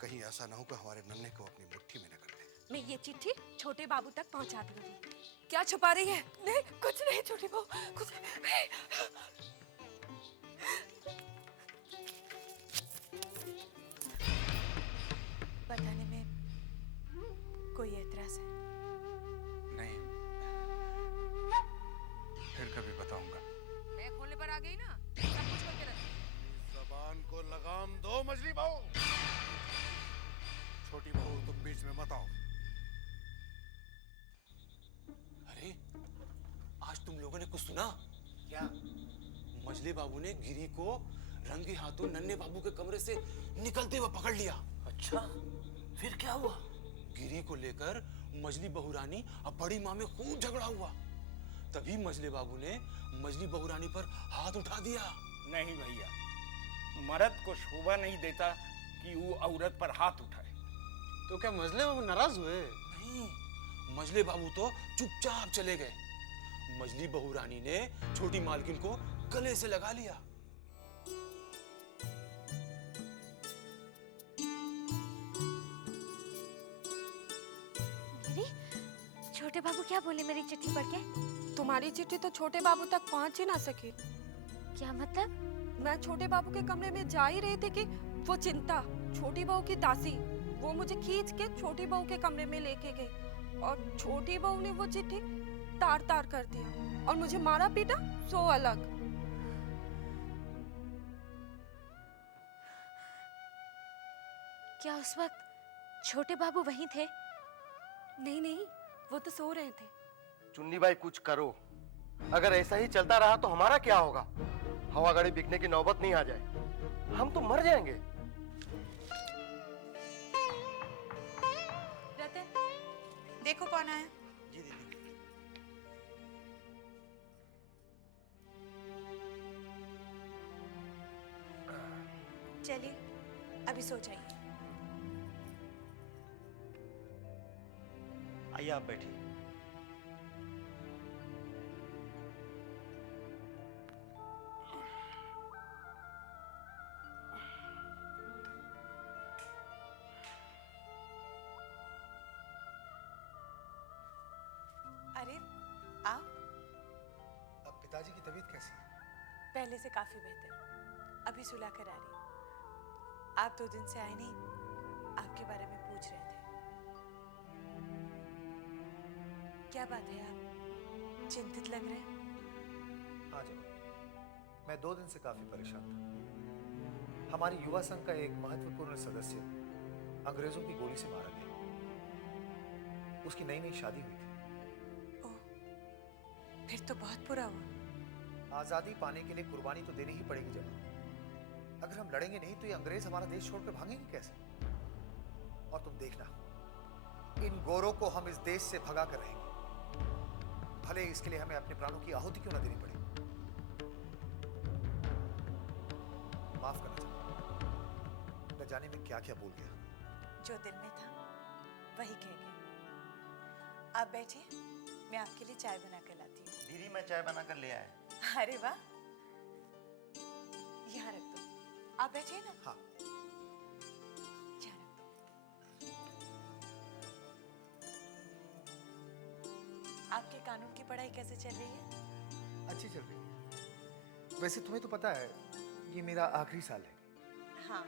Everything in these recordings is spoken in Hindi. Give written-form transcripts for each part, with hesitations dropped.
कहीं ऐसा ना हो कि हमारे नन्हे को अपनी मुट्ठी में न कर ले। मैं ये चिट्ठी छोटे बाबू तक पहुंचा दूंगी। क्या छुपा रही है? नहीं, कुछ नहीं छोटी बहू, कुछ नहीं। बताने में कोई एतराज है? नहीं, फिर कभी बताऊंगा। मैं खोलने पर आ गई ना, सब कुछ करके रख। जबान को लगाम दो मछली बहू। छोटी बहू तुम बीच में मत आओ। अरे आज तुम लोगों ने कुछ सुना क्या? मजले बाबू ने गिरी को रंगे हाथों नन्हे बाबू के कमरे से निकलते हुए पकड़ लिया। अच्छा, फिर क्या हुआ? गिरी को लेकर मजली बहुरानी और बड़ी माँ में खूब झगड़ा हुआ। तभी मजले बाबू ने मजली बहुरानी पर हाथ उठा दिया। नहीं भैया, मर्द को शोभा नहीं देता कि वो औरत पर हाथ उठाए। तो क्या मजले बाबू नाराज हुए? नहीं, मजले बाबू तो चुपचाप चले गए। मजली बहुरानी ने छोटी मालकिन को गले से लगा लिया। गिरी, छोटे बाबू क्या बोले मेरी चिट्ठी पढ़ के? तुम्हारी चिट्ठी तो छोटे बाबू तक पहुंच ही ना सकी। क्या मतलब? मैं छोटे बाबू के कमरे में जा ही रही थी कि वो चिंता, छोटी बहू की दासी, वो मुझे खींच के छोटी बहू के कमरे में लेके गई और छोटी बहू ने वो चिट्ठी तार तार कर दिया और मुझे मारा पीटा सो अलग। क्या उस वक्त छोटे बाबू वहीं थे? नहीं नहीं, वो तो सो रहे थे। चुन्नी बाई कुछ करो, अगर ऐसा ही चलता रहा तो हमारा क्या होगा? हवा गाड़ी बिकने की नौबत नहीं आ जाए, हम तो मर जाएंगे। रतन, देखो कौन आया। जी दीदी। चलिए अभी सो जाइए। आइए आप बैठिए। अरे आप? अब पिताजी की तबीयत कैसी है? पहले से काफी बेहतर, अभी सुला कर आ रही हूँ। आप 2 दिन से आए नहीं, आपके बारे में पूछ रहे थे। क्या बात है, आप चिंतित लग रहे हैं? हाँ जनाब, मैं 2 दिन से काफी परेशान था। हमारी युवा संघ का एक महत्वपूर्ण सदस्य अंग्रेजों की गोली से मारा गया। उसकी नई नई शादी हुई थी। ओह, फिर तो बहुत बुरा हुआ। आजादी पाने के लिए कुर्बानी तो देनी ही पड़ेगी जनाब। अगर हम लड़ेंगे नहीं तो ये अंग्रेज हमारा देश छोड़कर भागेंगे कैसे? और तुम देखना, इन गोरों को हम इस देश से भगा कर रहेंगे, भले इसके लिए हमें अपने प्राणों की आहुति क्यों ना देनी पड़े। माफ करना चाहूंगा, न जाने में क्या क्या बोल गया। जो दिल में था वही कह गए। आप बैठिए, मैं आपके लिए चाय बना कर लाती हूँ। दीदी मैं चाय बना कर ले आया। अरे वाह, यहाँ रख दो। आप बैठिए ना। हाँ। यहाँ रख दो। आपके कानून की पढ़ाई कैसे चल रही है? अच्छी चल रही है। वैसे तुम्हें तो पता है ये मेरा आखिरी साल है। हाँ,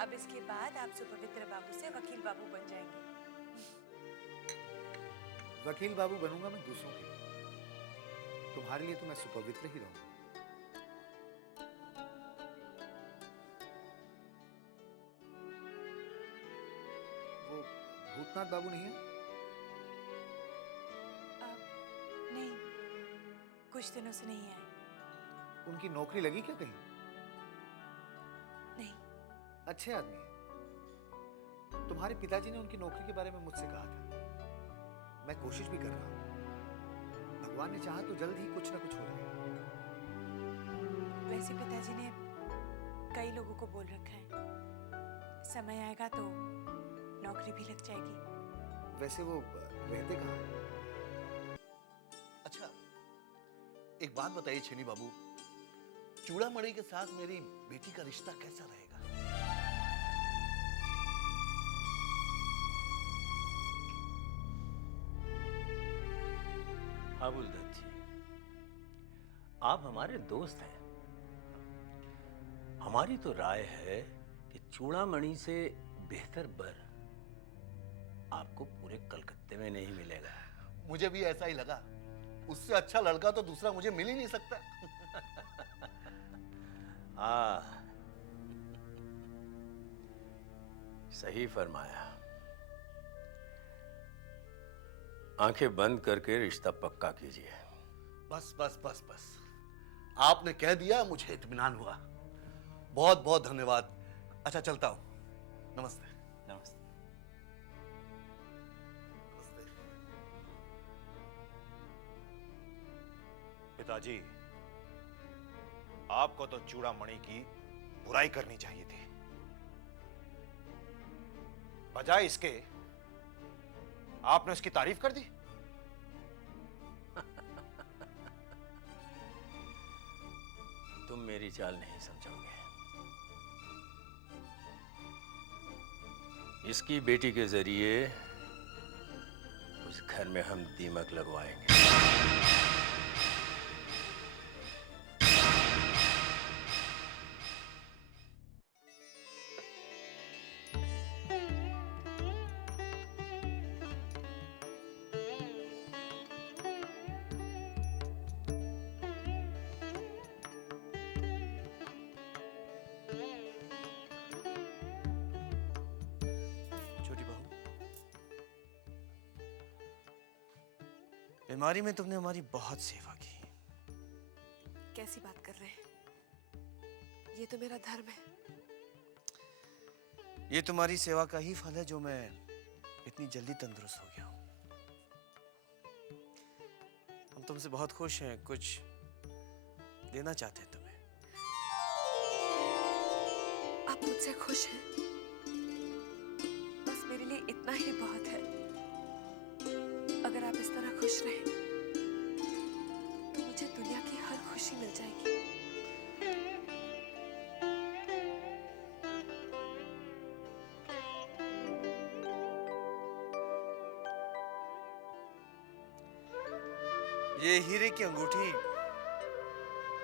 अब इसके बाद आप सुपवित्र बाबू से वकील बाबू बन जाएंगे। वकील बाबू बनूंगा मैं दूसरों के लिए, तुम्हारे लिए तो मैं सुपवित्र ही रहूंगा। वो भूतनाथ बाबू नहीं है? नहीं, कुछ दिनों से नहीं आए। उनकी नौकरी लगी क्या कहीं? नहीं। अच्छे आदमी हैं। तुम्हारे पिताजी ने उनकी नौकरी के बारे में मुझसे कहा था। मैं कोशिश भी कर रहा हूं, भगवान ने चाहा तो जल्द ही कुछ ना कुछ हो जाएगा। वैसे पिताजी ने कई लोगों को बोल रखा है, समय आएगा तो नौकरी भी लग जाएगी। वैसे वो रहते कहाँ हैं? अच्छा, एक बात बताइए छेनी बाबू, चूड़ामणि के साथ मेरी बेटी का रिश्ता कैसा रहेगा? अबुल दत्त जी, आप हमारे दोस्त हैं। हमारी तो राय है कि चूड़ामणि से बेहतर बर आपको पूरे कलकत्ते में नहीं मिलेगा। मुझे भी ऐसा ही लगा। उससे अच्छा लड़का तो दूसरा मुझे मिल ही नहीं सकता। सही फरमाया। आंखें बंद करके रिश्ता पक्का कीजिए। बस बस बस बस, आपने कह दिया, मुझे इत्मीनान हुआ। बहुत बहुत धन्यवाद। अच्छा चलता हूं। नमस्ते। नमस्ते। नमस्ते। पिताजी, आपको तो चूड़ामणि की बुराई करनी चाहिए थी। बजाय इसके आपने उसकी तारीफ कर दी। तुम मेरी चाल नहीं समझोगे। इसकी बेटी के जरिए उस घर में हम दीमक लगवाएंगे। छोटी बहू, बीमारी में तुमने हमारी बहुत सेवा की। कैसी बात कर रहे हैं? ये तो मेरा धर्म है। ये तुम्हारी सेवा का ही फल है जो मैं इतनी जल्दी तंदुरुस्त हो गया हूं। हम तुमसे बहुत खुश हैं, कुछ देना चाहते हैं तुम्हें। आप मुझसे खुश हैं? बस मेरे लिए इतना ही बहुत है। अगर आप इस तरह खुश रहें तो मुझे दुनिया की हर खुशी मिल जाएगी। ये हीरे की अंगूठी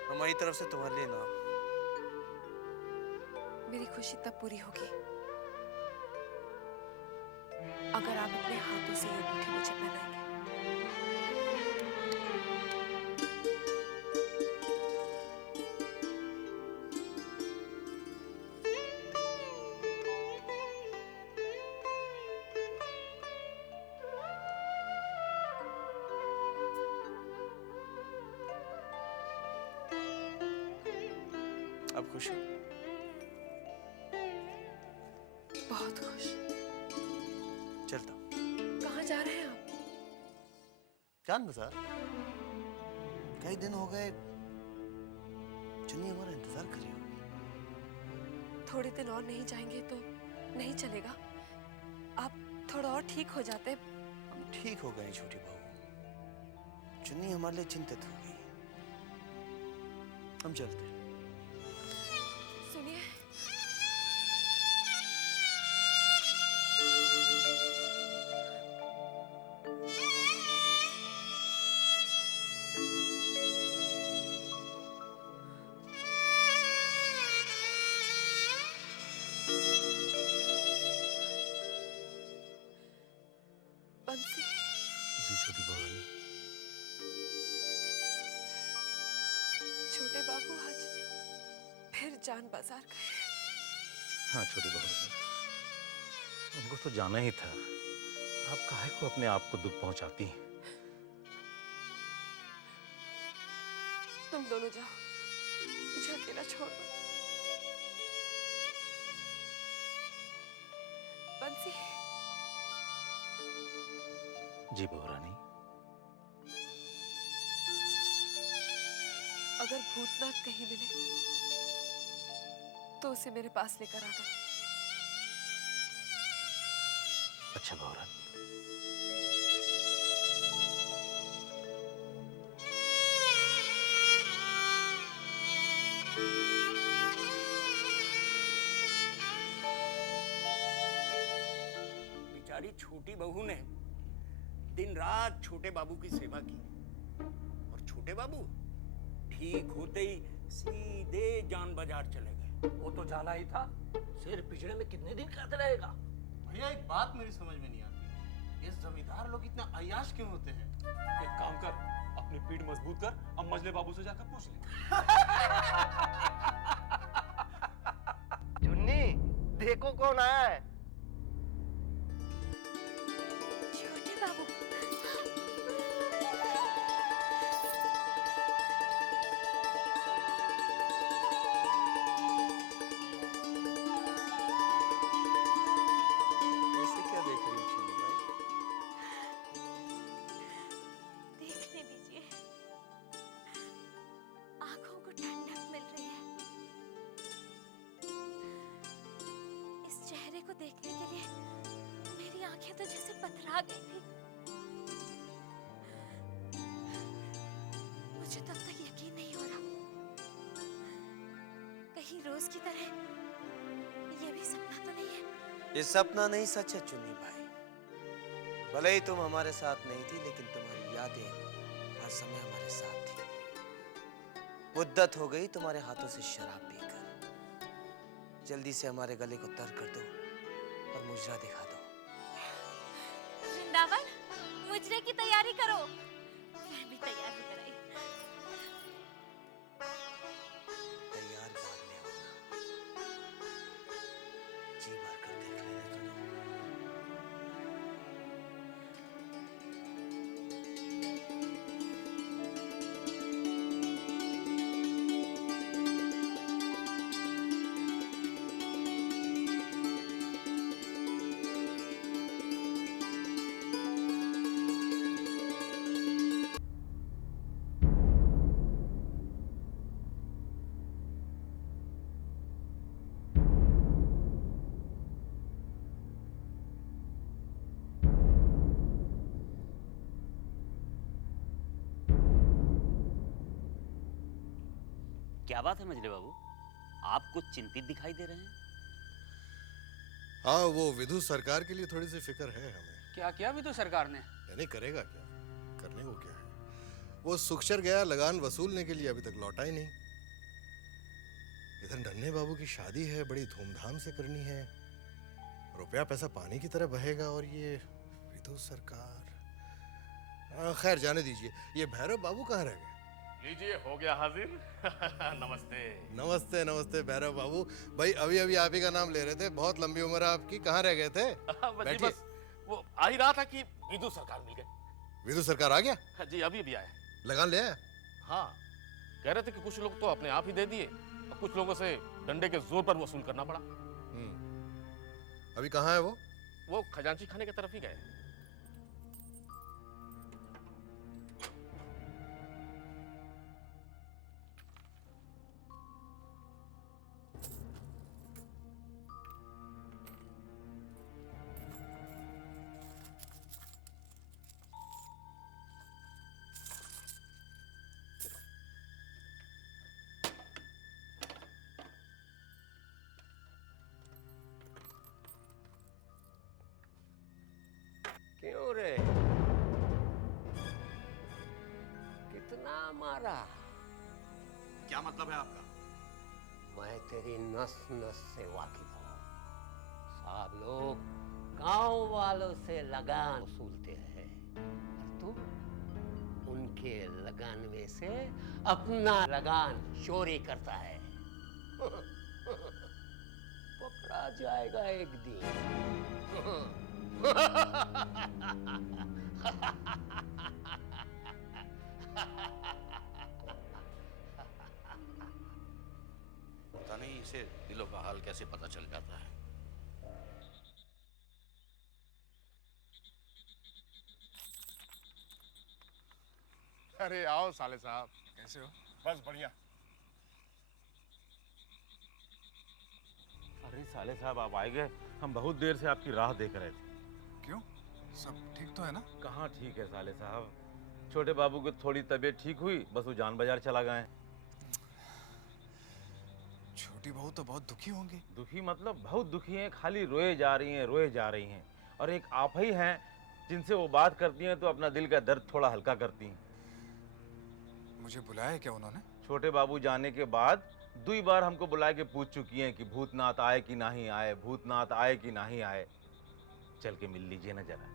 हमारी तरफ से तुम्हारे लिए नाम। मेरी खुशी तब पूरी होगी अगर आप अपने हाथों से ये अंगूठी मुझे पहनाएंगे। अब खुश हो? बहुत खुश। चलता हूं। कहाँ जा रहे हैं आप? जान बाजार। कई दिन हो गए, चुन्नी हमारा इंतजार कर रही होगी। थोड़े दिन और नहीं जाएंगे तो नहीं चलेगा। आप थोड़ा और ठीक हो जाते। हम ठीक हो गए छोटी बहू। चुन्नी हमारे लिए चिंतित हो गई। हम चलते हैं। सुनिए, बंसी। जी छोटी बहू। छोटे बाबू आज फिर जान बाजार गए। हाँ छोटी बहू, उनको तो जाना ही था। आप काहे को अपने आप को दुख पहुंचाती हैं? तुम दोनों जाओ, मुझे अकेला छोड़ दो। बंसी। जी बहू रानी। अगर भूतनाथ कहीं मिले तो उसे मेरे पास लेकर आना। अच्छा बहू रानी। बेचारी छोटी बहू ने दिन रात छोटे बाबू की सेवा की। छोटे बाबू ठीक होते ही सीधे जान बाजार चले गए। वो तो जाना ही था। सिर पिछड़े में कितने दिन खाते रहेगा? भैया एक बात मेरी समझ में नहीं आती, ये जमींदार लोग इतना अय्याश क्यों होते हैं? एक काम कर, अपनी पीठ मजबूत कर, अब मजले बाबू से जाकर पूछ ले। चुन्नी, देखो कौन आया है। छोटे बाबू ऐसे क्या देख रही हो चुन्नी भाई? देखने दीजिए, आंखों को ठंडक मिल रही है। इस चेहरे को देखने के लिए मेरी आंखें तो जैसे पथरा गई थी। मुझे तब तक यकीन नहीं हो रहा, कहीं रोज की तरह ये भी सपना तो नहीं है। ये सपना नहीं, सच है चुन्नी भाई। भले ही तुम हमारे साथ नहीं थी, लेकिन तुम्हारी यादें हर समय हमारे साथ थी। मुद्दत हो गई तुम्हारे हाथों से शराब पीकर। जल्दी से हमारे गले को तर कर दो और मुजरा दिखा दो। वृंदावन, मुजरे की तैयारी करो। मैं भी तैयारी कराई। तैयार बाद में होना, जी भर कर देख लेने तो दो। क्या बात है मजले बाबू, आप कुछ चिंतित दिखाई दे रहे हैं? हाँ, वो विधु सरकार के लिए थोड़ी सी फिक्र है हमें। क्या किया विधु सरकार ने? नहीं करेगा क्या, करने को क्या है। वो सुखचर गया लगान वसूलने के लिए, अभी तक लौटा ही नहीं। इधर नन्हे बाबू की शादी है, बड़ी धूमधाम से करनी है। रुपया पैसा पानी की तरह बहेगा, और ये विधु सरकार। खैर जाने दीजिए। ये भैरव बाबू कहाँ रह गए? लीजिए, हो गया हाजिर। नमस्ते। नमस्ते नमस्ते भैरव बाबू। भाई अभी अभी आप ही का नाम ले रहे थे, बहुत लंबी उम्र है आपकी, कहाँ रह गए थे? बस वो आ ही रहा था कि विधु सरकार मिल गए। विधु सरकार आ गया? जी अभी अभी आए। लगान ले आया? हाँ, कह रहे थे कि कुछ लोग तो अपने आप ही दे दिए और कुछ लोगों से डंडे के जोर पर वसूल करना पड़ा। अभी कहाँ है वो? वो खजांची खाने की तरफ ही गए। क्यों रे? कितना मारा? क्या मतलब है आपका? मैं तेरी नस नस से वाकिफ हूँ। सब लोग गांव वालों से लगान वसूलते हैं, और तू उनके लगान में से अपना लगान चोरी करता है। पकड़ा जाएगा एक दिन। पता नहीं इसे दिलों का हाल कैसे पता चल जाता है। अरे आओ साले साहब, कैसे हो? बस बढ़िया। अरे साले साहब आप आए गए, हम बहुत देर से आपकी राह देख रहे थे। क्यों, सब ठीक तो है ना? कहाँ ठीक है साले साहब, छोटे बाबू की थोड़ी तबीयत ठीक हुई, बस वो जान बाजार चला गए। छोटी बहू तो बहुत दुखी होंगी। दुखी मतलब बहुत दुखी हैं, खाली रोए जा रही हैं, रोए जा रही हैं। और एक आप ही हैं जिनसे वो बात करती हैं तो अपना दिल का दर्द थोड़ा हल्का करती हैं। मुझे बुलाया है क्या उन्होंने? छोटे बाबू जाने के बाद 2 बार हमको बुला के पूछ चुकी हैं कि भूतनाथ आए कि नहीं आए, भूतनाथ आए कि नहीं आए। चल के मिल लीजिए ना जरा।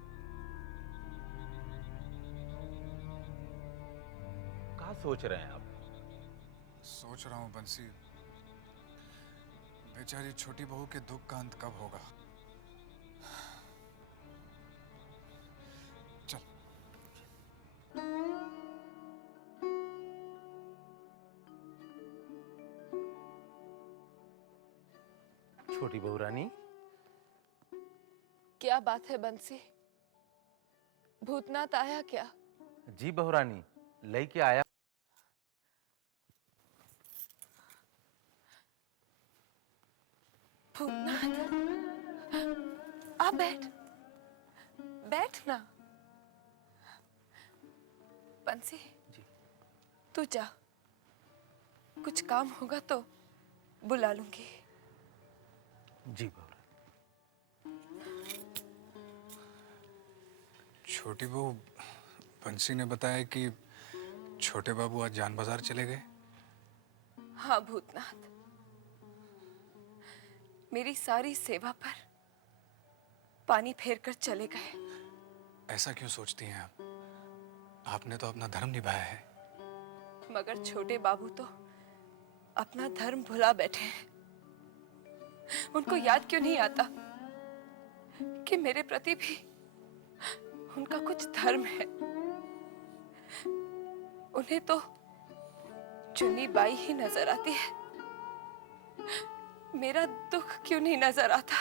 क्या सोच रहे हैं आप? सोच रहा हूँ बंसी, बेचारी छोटी बहू के दुख का अंत कब होगा। चल। छोटी बहू रानी, क्या बात है बंसी? भूतनाथ आया क्या? जी बहू रानी, लेके आया। भूतनाथ, आ बैठ, बैठ ना। बंसी, तू जा, कुछ काम होगा तो बुला लूंगी। जी बहू। छोटी बहू, बंसी ने बताया कि छोटे बाबू आज जान बाजार चले गए। हाँ भूतनाथ, मेरी सारी सेवा पर पानी फेर कर चले गए। ऐसा क्यों सोचती हैं आप? आपने तो अपना धर्म निभाया है। मगर छोटे बाबू तो अपना धर्म भुला बैठे हैं। उनको याद क्यों नहीं आता कि मेरे प्रति भी उनका कुछ धर्म है? उन्हें तो चुन्नी बाई ही नजर आती है। मेरा दुख क्यों नहीं नजर आता?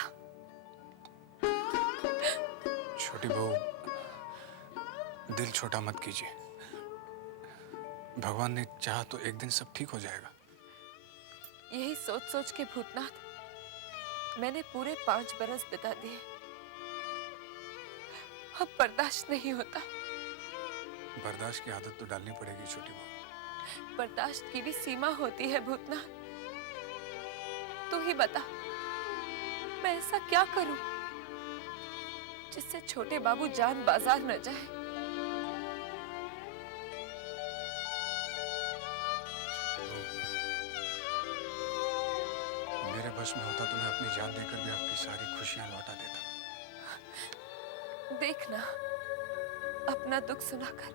छोटी बहू, दिल छोटा मत कीजिए। भगवान ने चाहा तो एक दिन सब ठीक हो जाएगा। यही सोच सोच के भूतनाथ मैंने पूरे 5 बरस बिता दिए। अब बर्दाश्त नहीं होता। बर्दाश्त की आदत तो डालनी पड़ेगी छोटी बहू। बर्दाश्त की भी सीमा होती है भूतनाथ। तू ही बता, मैं ऐसा क्या करूं जिससे छोटे बाबू जान बाजार न जाए? मेरे बस में होता तो मैं अपनी जान देकर भी आपकी सारी खुशियां लौटा देता। देखना, अपना दुख सुनाकर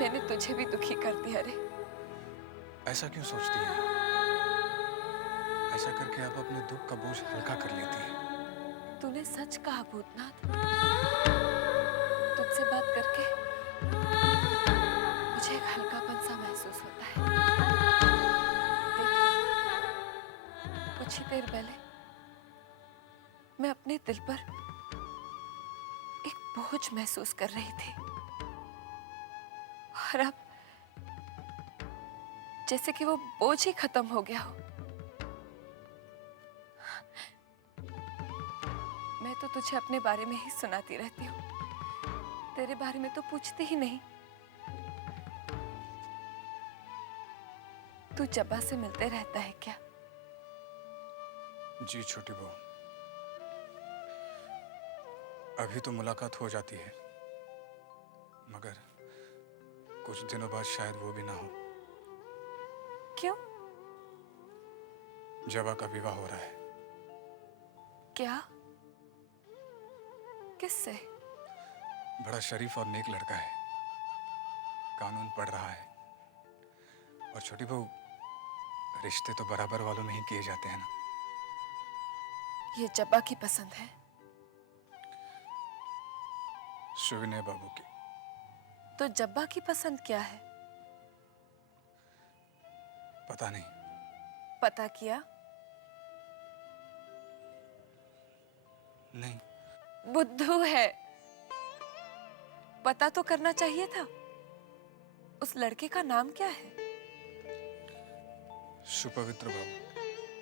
मैंने तुझे भी दुखी कर दिया रे। ऐसा क्यों सोचती हैं? ऐसा करके आप अपने दुख का बोझ हल्का कर लेती हैं। तूने सच कहा भूतनाथ। तुझसे बात करके मुझे एक हल्कापन सा महसूस होता है। देखना, कुछ ही देर पहले मैं अपने दिल पर एक बोझ महसूस कर रही थी, और अब जैसे कि वो बोझ ही खत्म हो गया हो। मैं तो तुझे अपने बारे में ही सुनाती रहती हूँ, तेरे बारे में तो पूछती ही नहीं। तू जब्बा से मिलते रहता है क्या? जी छोटी बहू, अभी तो मुलाकात हो जाती है, मगर कुछ दिनों बाद शायद वो भी ना हो। क्यों? जबा का विवाह हो रहा है। क्या? किससे? बड़ा शरीफ और नेक लड़का है, कानून पढ़ रहा है। और छोटी बहू, रिश्ते तो बराबर वालों में ही किए जाते हैं ना। ये जब्बा की पसंद है? सुविनय बाबू की। तो जब्बा की पसंद क्या है? पता नहीं। पता किया? नहीं। बुद्धू है। पता तो करना चाहिए था। उस लड़के का नाम क्या है? सुपवित्र बाबू।